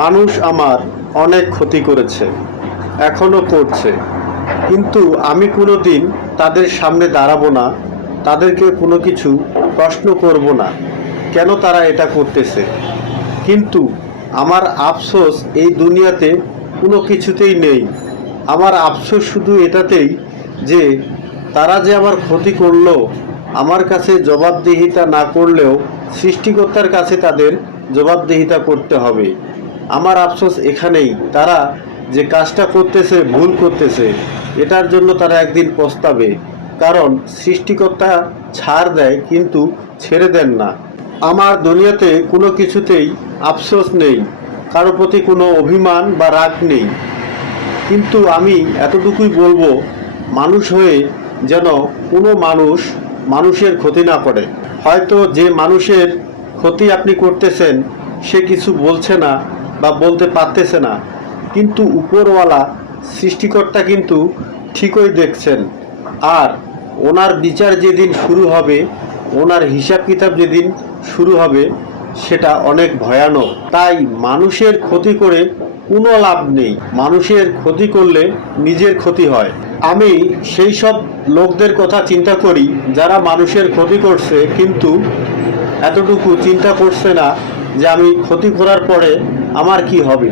মানুষ আমার অনেক ক্ষতি করেছে, এখনো করছে, কিন্তু আমি কোনোদিন তাদের সামনে দাঁড়াবো না, তাদেরকে কোনো কিছু প্রশ্ন করব না কেন তারা এটা করতেছে। কিন্তু আমার আফসোস এই দুনিয়াতে কোনো কিছুতেই নেই। আমার আফসোস শুধু এটাতেই যে তারা যে আমার ক্ষতি করলো, আমার কাছে জবাবদিহিতা না করলেও সৃষ্টিকর্তার কাছে তাদের জবাবদিহিতা করতে হবে। আমার আফসোস এখানেই, তারা যে কাজটা করতেছে ভুল করতেছে, এটার জন্য তারা একদিন পস্তাবে। কারণ সৃষ্টিকর্তা ছাড় দেয় কিন্তু ছেড়ে দেন না। আমার দুনিয়াতে কোনো কিছুতেই আফসোস নেই, কারো প্রতি কোনো অভিমান বা রাগ নেই। কিন্তু আমি এতটুকুই বলবো, মানুষ হয়ে যেন কোনো মানুষের ক্ষতি না করে। হয়তো যে মানুষের ক্ষতি আপনি করতেছেন সে কিছু বলছে না বা বলতে পারতেছে না, কিন্তু উপরওয়ালা সৃষ্টিকর্তা কিন্তু ঠিকই দেখছেন। আর ওনার বিচার যেদিন শুরু হবে, ওনার হিসাব কিতাব যেদিন শুরু হবে, সেটা অনেক ভয়ানক। তাই মানুষের ক্ষতি করে কোনো লাভ নেই, মানুষের ক্ষতি করলে নিজের ক্ষতি হয়। আমি সেই সব লোকদের কথা চিন্তা করি যারা মানুষের ক্ষতি করছে কিন্তু এতটুকু চিন্তা করছে না যে আমি ক্ষতি করার পরে আমার কি হবে।